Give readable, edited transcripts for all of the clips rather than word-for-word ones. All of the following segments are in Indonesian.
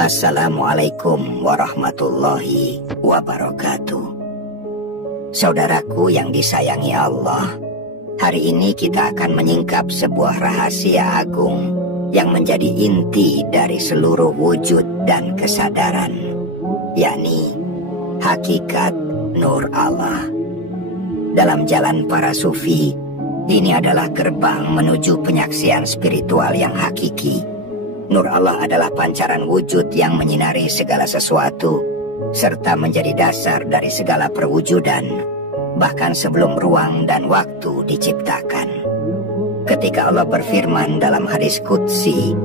Assalamualaikum warahmatullahi wabarakatuh. Saudaraku yang disayangi Allah, hari ini kita akan menyingkap sebuah rahasia agung yang menjadi inti dari seluruh wujud dan kesadaran, yakni hakikat Nur Allah. Dalam jalan para sufi, ini adalah gerbang menuju penyaksian spiritual yang hakiki. Nur Allah adalah pancaran wujud yang menyinari segala sesuatu, serta menjadi dasar dari segala perwujudan, bahkan sebelum ruang dan waktu diciptakan. Ketika Allah berfirman dalam hadis qudsi,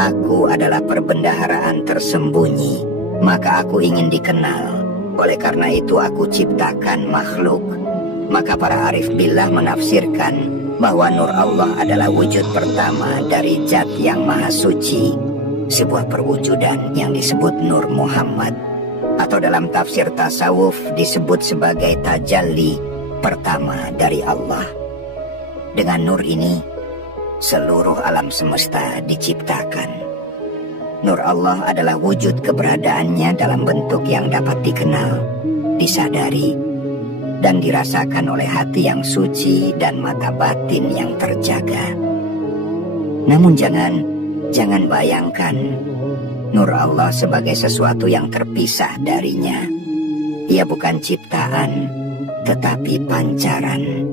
"Aku adalah perbendaharaan tersembunyi, maka aku ingin dikenal. Oleh karena itu aku ciptakan makhluk." Maka para arif billah menafsirkan bahwa Nur Allah adalah wujud pertama dari Zat yang Maha Suci, sebuah perwujudan yang disebut Nur Muhammad, atau dalam tafsir tasawuf disebut sebagai tajalli pertama dari Allah. Dengan nur ini, seluruh alam semesta diciptakan. Nur Allah adalah wujud keberadaannya dalam bentuk yang dapat dikenal, disadari, dan dirasakan oleh hati yang suci dan mata batin yang terjaga. Namun jangan bayangkan Nur Allah sebagai sesuatu yang terpisah darinya. Ia bukan ciptaan, tetapi pancaran.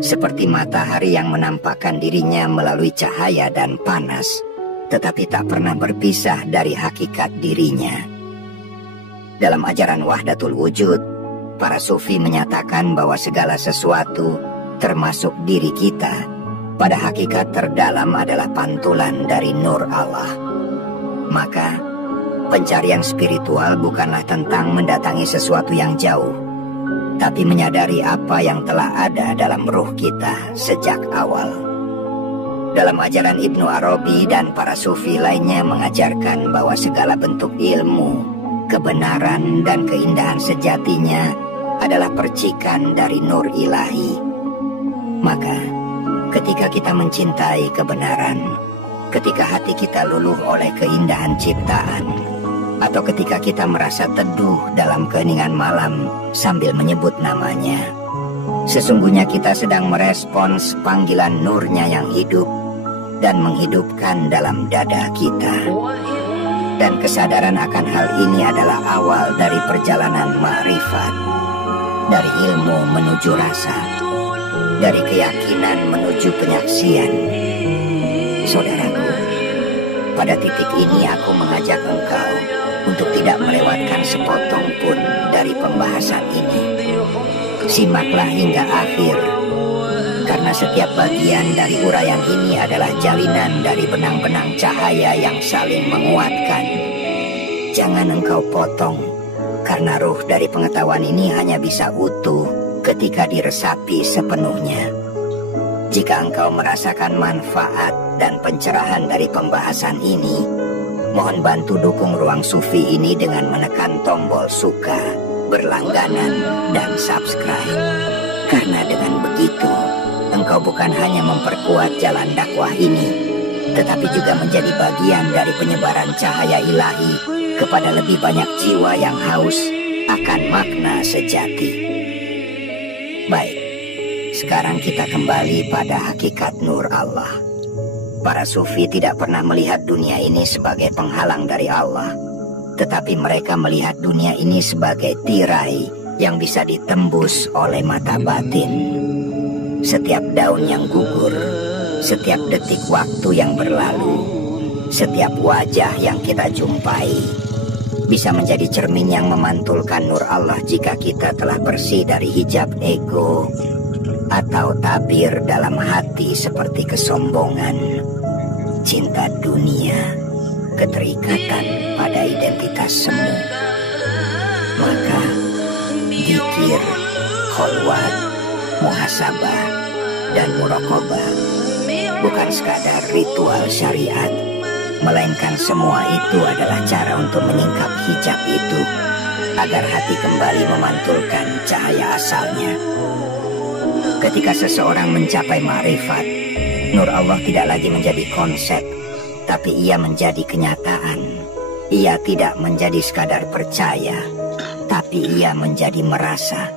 Seperti matahari yang menampakkan dirinya melalui cahaya dan panas, tetapi tak pernah berpisah dari hakikat dirinya. Dalam ajaran Wahdatul Wujud, para sufi menyatakan bahwa segala sesuatu, termasuk diri kita, pada hakikat terdalam adalah pantulan dari Nur Allah. Maka, pencarian spiritual bukanlah tentang mendatangi sesuatu yang jauh, tapi menyadari apa yang telah ada dalam ruh kita sejak awal. Dalam ajaran Ibnu Arabi dan para sufi lainnya mengajarkan bahwa segala bentuk ilmu, kebenaran, dan keindahan sejatinya adalah percikan dari nur ilahi. Maka, ketika kita mencintai kebenaran, ketika hati kita luluh oleh keindahan ciptaan, atau ketika kita merasa teduh dalam keheningan malam sambil menyebut namanya, sesungguhnya kita sedang merespons panggilan nurnya yang hidup dan menghidupkan dalam dada kita. Dan kesadaran akan hal ini adalah awal dari perjalanan ma'rifat, dari ilmu menuju rasa, dari keyakinan menuju penyaksian. Saudaraku, pada titik ini aku mengajak engkau untuk tidak melewatkan sepotong pun dari pembahasan ini. Simaklah hingga akhir, karena setiap bagian dari uraian ini adalah jalinan dari benang-benang cahaya yang saling menguatkan. Jangan engkau potong, karena ruh dari pengetahuan ini hanya bisa utuh ketika diresapi sepenuhnya. Jika engkau merasakan manfaat dan pencerahan dari pembahasan ini, mohon bantu dukung Ruang Sufi ini dengan menekan tombol suka, berlangganan, dan subscribe. Karena dengan begitu, engkau bukan hanya memperkuat jalan dakwah ini, tetapi juga menjadi bagian dari penyebaran cahaya ilahi kepada lebih banyak jiwa yang haus akan makna sejati. Baik, sekarang kita kembali pada hakikat Nur Allah. Para sufi tidak pernah melihat dunia ini sebagai penghalang dari Allah, tetapi mereka melihat dunia ini sebagai tirai yang bisa ditembus oleh mata batin. Setiap daun yang gugur, setiap detik waktu yang berlalu, setiap wajah yang kita jumpai bisa menjadi cermin yang memantulkan Nur Allah jika kita telah bersih dari hijab ego atau tabir dalam hati seperti kesombongan, cinta dunia, keterikatan pada identitas semu. Maka dzikir, kholwat, muhasabah, dan muraqabah bukan sekadar ritual syariat, melainkan semua itu adalah cara untuk menyingkap hijab itu agar hati kembali memantulkan cahaya asalnya. Ketika seseorang mencapai ma'rifat, Nur Allah tidak lagi menjadi konsep, tapi ia menjadi kenyataan. ia tidak menjadi sekadar percaya, tapi ia menjadi merasa.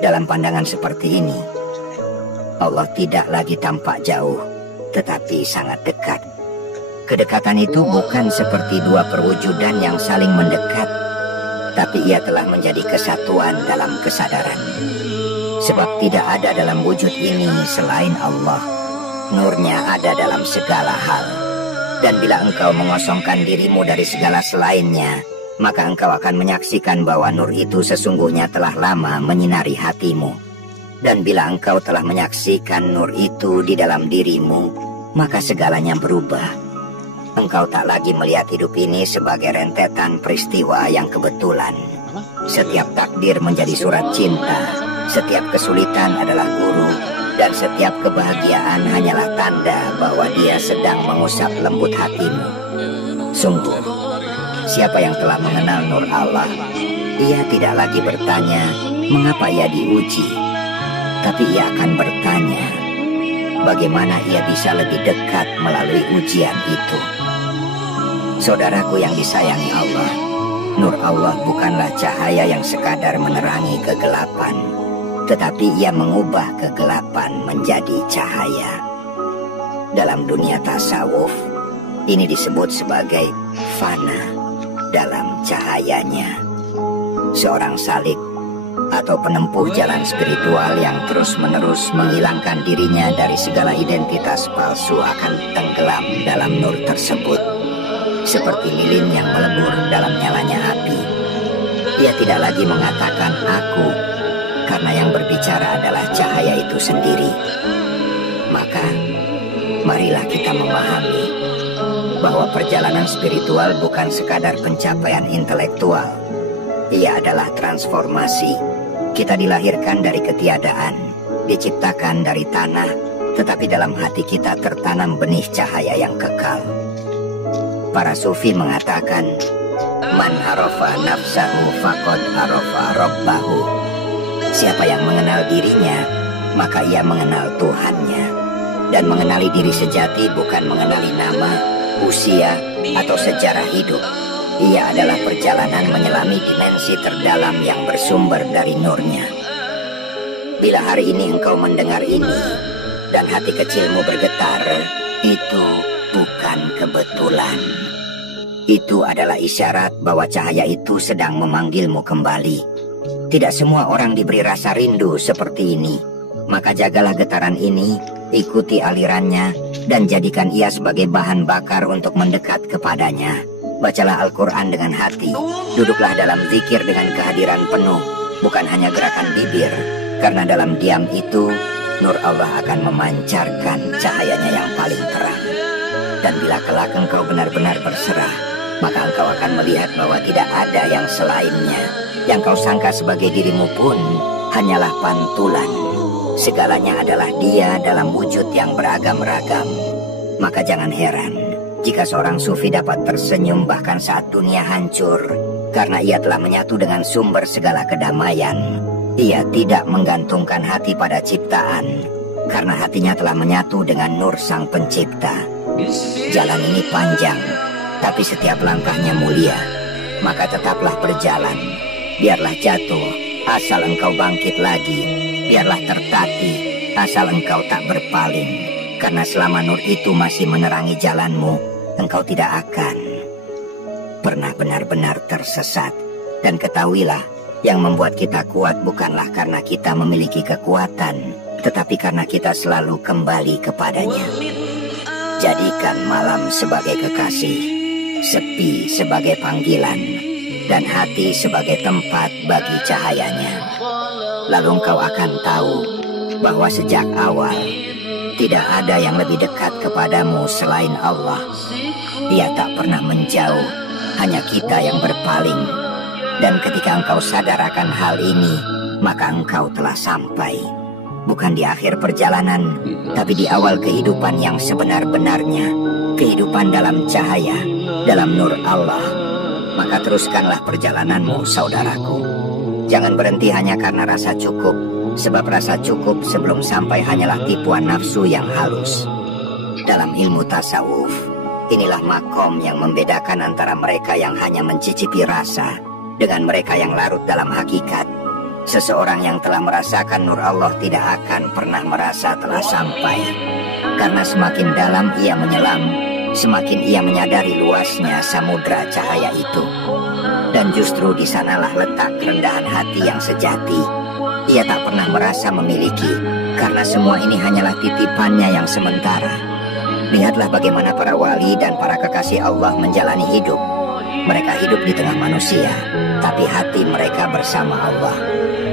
Dalam pandangan seperti ini, Allah tidak lagi tampak jauh, tetapi sangat dekat. Kedekatan itu bukan seperti dua perwujudan yang saling mendekat, tapi ia telah menjadi kesatuan dalam kesadaran. Sebab tidak ada dalam wujud ini selain Allah. Nurnya ada dalam segala hal. Dan bila engkau mengosongkan dirimu dari segala selainnya, maka engkau akan menyaksikan bahwa nur itu sesungguhnya telah lama menyinari hatimu. Dan bila engkau telah menyaksikan nur itu di dalam dirimu, maka segalanya berubah. Engkau tak lagi melihat hidup ini sebagai rentetan peristiwa yang kebetulan. Setiap takdir menjadi surat cinta, setiap kesulitan adalah guru, dan setiap kebahagiaan hanyalah tanda bahwa dia sedang mengusap lembut hatimu. Sungguh, siapa yang telah mengenal nur Allah, ia tidak lagi bertanya mengapa ia diuji, tapi ia akan bertanya bagaimana ia bisa lebih dekat melalui ujian itu. Saudaraku yang disayangi Allah, nur Allah bukanlah cahaya yang sekadar menerangi kegelapan, tetapi ia mengubah kegelapan menjadi cahaya. Dalam dunia tasawuf, ini disebut sebagai fana dalam cahayanya. Seorang salik atau penempuh jalan spiritual yang terus-menerus menghilangkan dirinya dari segala identitas palsu akan tenggelam dalam nur tersebut, seperti lilin yang melebur dalam nyalanya api. Ia tidak lagi mengatakan aku, karena yang berbicara adalah cahaya itu sendiri. Maka, marilah kita memahami bahwa perjalanan spiritual bukan sekadar pencapaian intelektual. Ia adalah transformasi. Kita dilahirkan dari ketiadaan, diciptakan dari tanah, tetapi dalam hati kita tertanam benih cahaya yang kekal. Para sufi mengatakan, man arafa nafsahu faqad arafa rabbahu. Siapa yang mengenal dirinya, maka ia mengenal Tuhannya. Dan mengenali diri sejati bukan mengenali nama, usia, atau sejarah hidup. Ia adalah perjalanan menyelami dimensi terdalam yang bersumber dari nurnya. Bila hari ini engkau mendengar ini, dan hati kecilmu bergetar, itu bukan kebetulan. Itu adalah isyarat bahwa cahaya itu sedang memanggilmu kembali. Tidak semua orang diberi rasa rindu seperti ini. Maka jagalah getaran ini, ikuti alirannya, dan jadikan ia sebagai bahan bakar untuk mendekat kepadanya. Bacalah Al-Quran dengan hati, duduklah dalam zikir dengan kehadiran penuh, bukan hanya gerakan bibir, karena dalam diam itu, nur Allah akan memancarkan cahayanya yang paling terang. Dan bila kelak engkau benar-benar berserah, maka engkau akan melihat bahwa tidak ada yang selainnya. Yang kau sangka sebagai dirimu pun hanyalah pantulan. Segalanya adalah dia dalam wujud yang beragam-ragam. Maka jangan heran jika seorang sufi dapat tersenyum bahkan saat dunia hancur, karena ia telah menyatu dengan sumber segala kedamaian. Ia tidak menggantungkan hati pada ciptaan, karena hatinya telah menyatu dengan nur sang pencipta. Jalan ini panjang, tapi setiap langkahnya mulia. Maka tetaplah berjalan. Biarlah jatuh, asal engkau bangkit lagi. Biarlah tertatih, asal engkau tak berpaling. Karena selama nur itu masih menerangi jalanmu, engkau tidak akan pernah benar-benar tersesat. Dan ketahuilah, yang membuat kita kuat bukanlah karena kita memiliki kekuatan, tetapi karena kita selalu kembali kepadanya. Jadikan malam sebagai kekasih, sepi sebagai panggilan, dan hati sebagai tempat bagi cahayanya. Lalu engkau akan tahu bahwa sejak awal tidak ada yang lebih dekat kepadamu selain Allah. Dia tak pernah menjauh, hanya kita yang berpaling. Dan ketika engkau sadar akan hal ini, maka engkau telah sampai. Bukan di akhir perjalanan, tapi di awal kehidupan yang sebenar-benarnya. Kehidupan dalam cahaya, dalam nur Allah. Maka teruskanlah perjalananmu, saudaraku. Jangan berhenti hanya karena rasa cukup, sebab rasa cukup sebelum sampai hanyalah tipuan nafsu yang halus. Dalam ilmu tasawuf, Inilah makom yang membedakan antara mereka yang hanya mencicipi rasa dengan mereka yang larut dalam hakikat. Seseorang yang telah merasakan nur Allah tidak akan pernah merasa telah sampai. Karena semakin dalam ia menyelam, semakin ia menyadari luasnya samudra cahaya itu. Dan justru di sanalah letak kerendahan hati yang sejati. Ia tak pernah merasa memiliki, karena semua ini hanyalah titipannya yang sementara. Lihatlah bagaimana para wali dan para kekasih Allah menjalani hidup. Mereka hidup di tengah manusia, tapi hati mereka bersama Allah.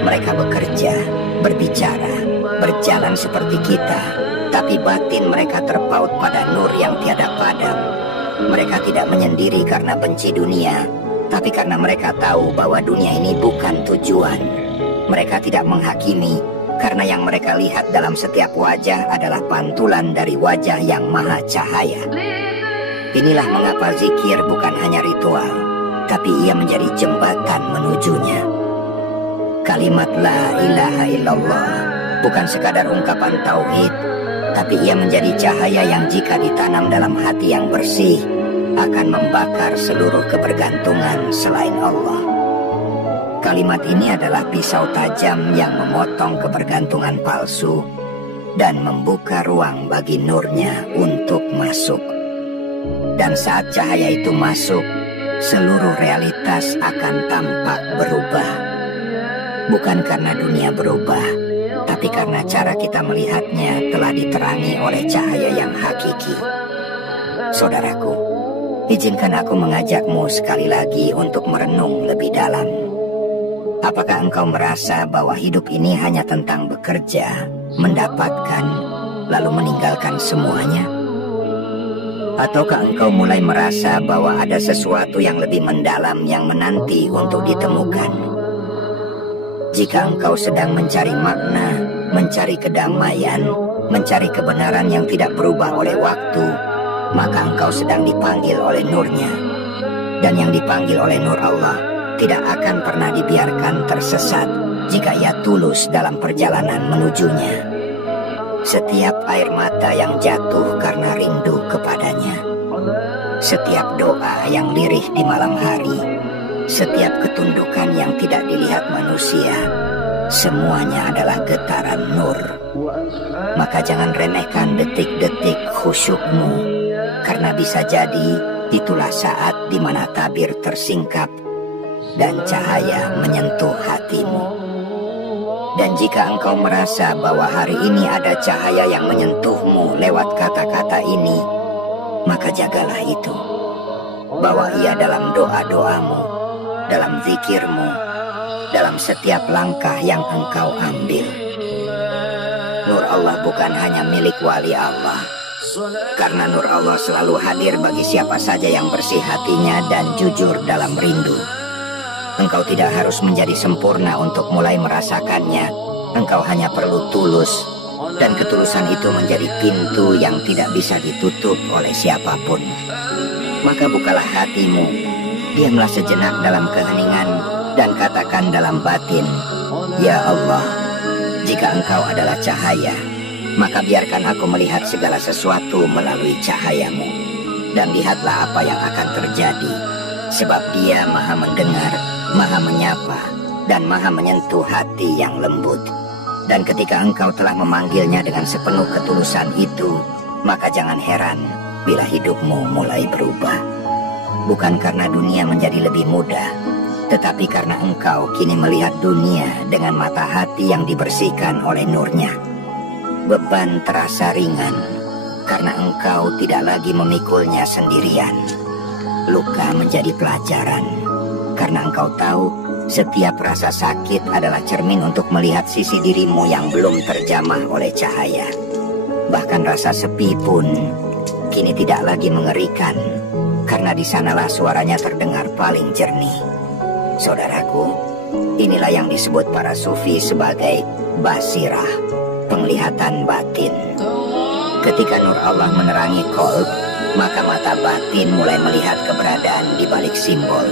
Mereka bekerja, berbicara, berjalan seperti kita, tapi batin mereka terpaut pada nur yang tiada padam. Mereka tidak menyendiri karena benci dunia, tapi karena mereka tahu bahwa dunia ini bukan tujuan. Mereka tidak menghakimi, karena yang mereka lihat dalam setiap wajah adalah pantulan dari wajah yang maha cahaya. Inilah mengapa zikir bukan hanya ritual, tapi ia menjadi jembatan menujunya. Kalimat la ilaha illallah bukan sekadar ungkapan tauhid, tapi ia menjadi cahaya yang jika ditanam dalam hati yang bersih, akan membakar seluruh kebergantungan selain Allah. Kalimat ini adalah pisau tajam yang memotong kebergantungan palsu dan membuka ruang bagi nurnya untuk masuk. Dan saat cahaya itu masuk, seluruh realitas akan tampak berubah. Bukan karena dunia berubah, tapi karena cara kita melihatnya telah diterangi oleh cahaya yang hakiki. Saudaraku, izinkan aku mengajakmu sekali lagi untuk merenung lebih dalam. Apakah engkau merasa bahwa hidup ini hanya tentang bekerja, mendapatkan, lalu meninggalkan semuanya? Ataukah engkau mulai merasa bahwa ada sesuatu yang lebih mendalam yang menanti untuk ditemukan? Jika engkau sedang mencari makna, mencari kedamaian, mencari kebenaran yang tidak berubah oleh waktu, maka engkau sedang dipanggil oleh nurnya. Dan yang dipanggil oleh nur Allah tidak akan pernah dibiarkan tersesat jika ia tulus dalam perjalanan menujunya. Setiap air mata yang jatuh karena rindu kepadanya, setiap doa yang lirih di malam hari, setiap ketundukan yang tidak dilihat manusia, semuanya adalah getaran nur. Maka jangan remehkan detik-detik khusyukmu, karena bisa jadi itulah saat di mana tabir tersingkap dan cahaya menyentuh hatimu. Dan jika engkau merasa bahwa hari ini ada cahaya yang menyentuhmu lewat kata-kata ini, maka jagalah itu. Bawa ia dalam doa-doamu, dalam zikirmu, dalam setiap langkah yang engkau ambil. Nur Allah bukan hanya milik wali Allah, karena nur Allah selalu hadir bagi siapa saja yang bersih hatinya dan jujur dalam rindu. Engkau tidak harus menjadi sempurna untuk mulai merasakannya. Engkau hanya perlu tulus, dan ketulusan itu menjadi pintu yang tidak bisa ditutup oleh siapapun. Maka bukalah hatimu, diamlah sejenak dalam keheningan, dan katakan dalam batin, Ya Allah, jika engkau adalah cahaya, maka biarkan aku melihat segala sesuatu melalui cahayamu. Dan lihatlah apa yang akan terjadi, sebab Dia maha mendengar, maha menyapa, dan maha menyentuh hati yang lembut. Dan ketika engkau telah memanggilnya dengan sepenuh ketulusan itu, maka jangan heran bila hidupmu mulai berubah. Bukan karena dunia menjadi lebih mudah, tetapi karena engkau kini melihat dunia dengan mata hati yang dibersihkan oleh nurnya. Beban terasa ringan, karena engkau tidak lagi memikulnya sendirian. Luka menjadi pelajaran, karena engkau tahu setiap rasa sakit adalah cermin untuk melihat sisi dirimu yang belum terjamah oleh cahaya. Bahkan rasa sepi pun kini tidak lagi mengerikan, karena di sanalah suaranya terdengar paling jernih. Saudaraku, inilah yang disebut para sufi sebagai basirah, penglihatan batin. Ketika nur Allah menerangi qalb, maka mata batin mulai melihat keberadaan di balik simbol.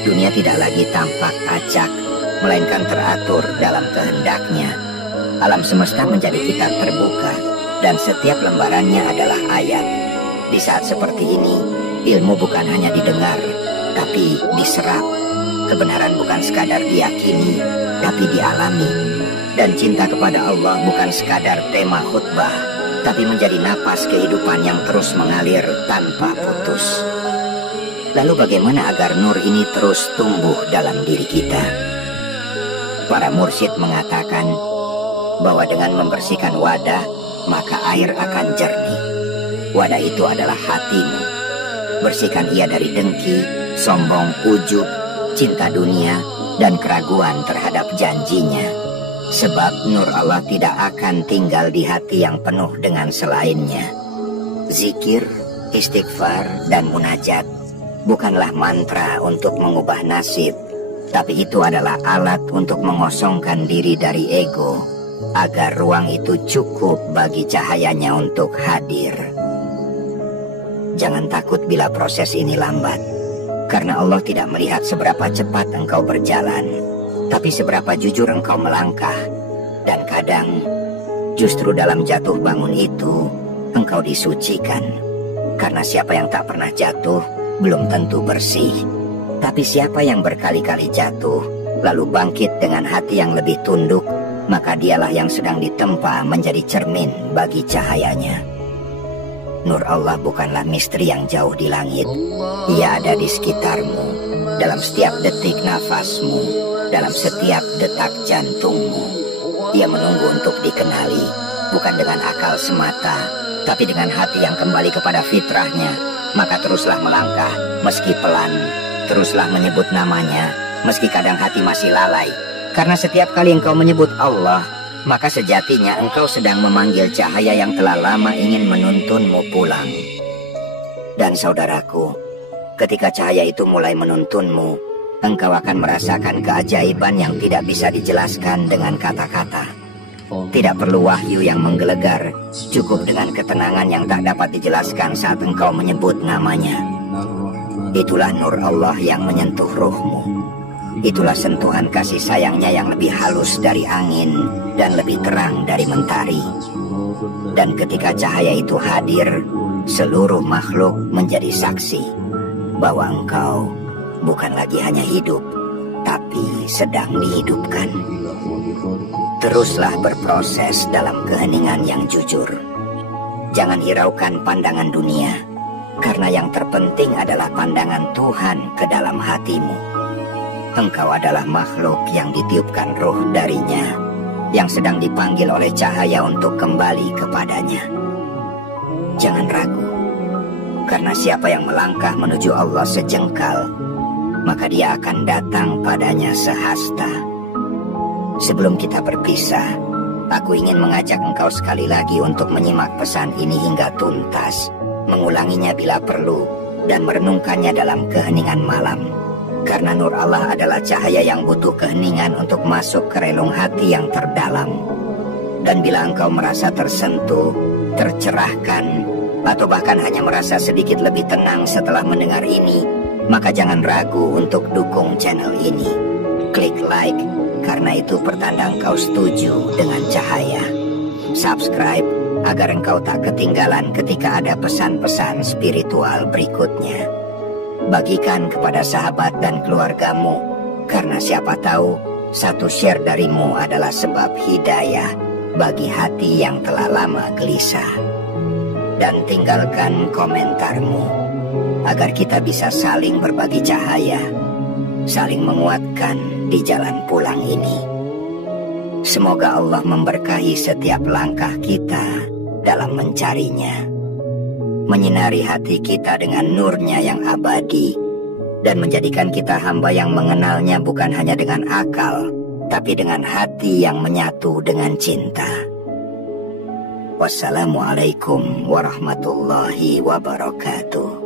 Dunia tidak lagi tampak acak, melainkan teratur dalam kehendaknya. Alam semesta menjadi kitab terbuka, dan setiap lembarannya adalah ayat. Di saat seperti ini, ilmu bukan hanya didengar, tapi diserap. Kebenaran bukan sekadar diyakini, tapi dialami. Dan cinta kepada Allah bukan sekadar tema khutbah, tapi menjadi napas kehidupan yang terus mengalir tanpa putus. Lalu bagaimana agar nur ini terus tumbuh dalam diri kita? Para mursyid mengatakan bahwa dengan membersihkan wadah, maka air akan jernih. Wadah itu adalah hatimu. Bersihkan ia dari dengki, sombong, ujub, cinta dunia, dan keraguan terhadap janjinya. Sebab nur Allah tidak akan tinggal di hati yang penuh dengan selainnya. Zikir, istighfar, dan munajat bukanlah mantra untuk mengubah nasib, tapi itu adalah alat untuk mengosongkan diri dari ego, agar ruang itu cukup bagi cahayanya untuk hadir. Jangan takut bila proses ini lambat, karena Allah tidak melihat seberapa cepat engkau berjalan, tapi seberapa jujur engkau melangkah. Dan kadang, justru dalam jatuh bangun itu, engkau disucikan. Karena siapa yang tak pernah jatuh, belum tentu bersih. Tapi siapa yang berkali-kali jatuh, lalu bangkit dengan hati yang lebih tunduk, maka dialah yang sedang ditempa menjadi cermin bagi cahayanya. Nur Allah bukanlah misteri yang jauh di langit. Ia ada di sekitarmu, dalam setiap detik nafasmu, dalam setiap detak jantungmu. Ia menunggu untuk dikenali, bukan dengan akal semata, tapi dengan hati yang kembali kepada fitrahnya. Maka teruslah melangkah, meski pelan. Teruslah menyebut namanya, meski kadang hati masih lalai. Karena setiap kali engkau menyebut Allah, maka sejatinya engkau sedang memanggil cahaya yang telah lama ingin menuntunmu pulang. Dan saudaraku, ketika cahaya itu mulai menuntunmu, engkau akan merasakan keajaiban yang tidak bisa dijelaskan dengan kata-kata. Tidak perlu wahyu yang menggelegar, cukup dengan ketenangan yang tak dapat dijelaskan saat engkau menyebut namanya. Itulah nur Allah yang menyentuh ruhmu. Itulah sentuhan kasih sayangnya yang lebih halus dari angin dan lebih terang dari mentari. Dan ketika cahaya itu hadir, seluruh makhluk menjadi saksi bahwa engkau bukan lagi hanya hidup, tapi sedang dihidupkan. Teruslah berproses dalam keheningan yang jujur. Jangan hiraukan pandangan dunia, karena yang terpenting adalah pandangan Tuhan ke dalam hatimu. Engkau adalah makhluk yang ditiupkan roh darinya, yang sedang dipanggil oleh cahaya untuk kembali kepadanya. Jangan ragu, karena siapa yang melangkah menuju Allah sejengkal, maka dia akan datang padanya sehasta. Sebelum kita berpisah, aku ingin mengajak engkau sekali lagi untuk menyimak pesan ini hingga tuntas, mengulanginya bila perlu, dan merenungkannya dalam keheningan malam. Karena nur Allah adalah cahaya yang butuh keheningan untuk masuk ke relung hati yang terdalam. Dan bila engkau merasa tersentuh, tercerahkan, atau bahkan hanya merasa sedikit lebih tenang setelah mendengar ini, maka jangan ragu untuk dukung channel ini. Klik like, karena itu pertanda engkau setuju dengan cahaya. Subscribe, agar engkau tak ketinggalan ketika ada pesan-pesan spiritual berikutnya. Bagikan kepada sahabat dan keluargamu, karena siapa tahu satu share darimu adalah sebab hidayah bagi hati yang telah lama gelisah. Dan tinggalkan komentarmu, agar kita bisa saling berbagi cahaya, saling menguatkan di jalan pulang ini. Semoga Allah memberkahi setiap langkah kita dalam mencarinya, menyinari hati kita dengan nurnya yang abadi, dan menjadikan kita hamba yang mengenalnya bukan hanya dengan akal, tapi dengan hati yang menyatu dengan cinta. Wassalamualaikum warahmatullahi wabarakatuh.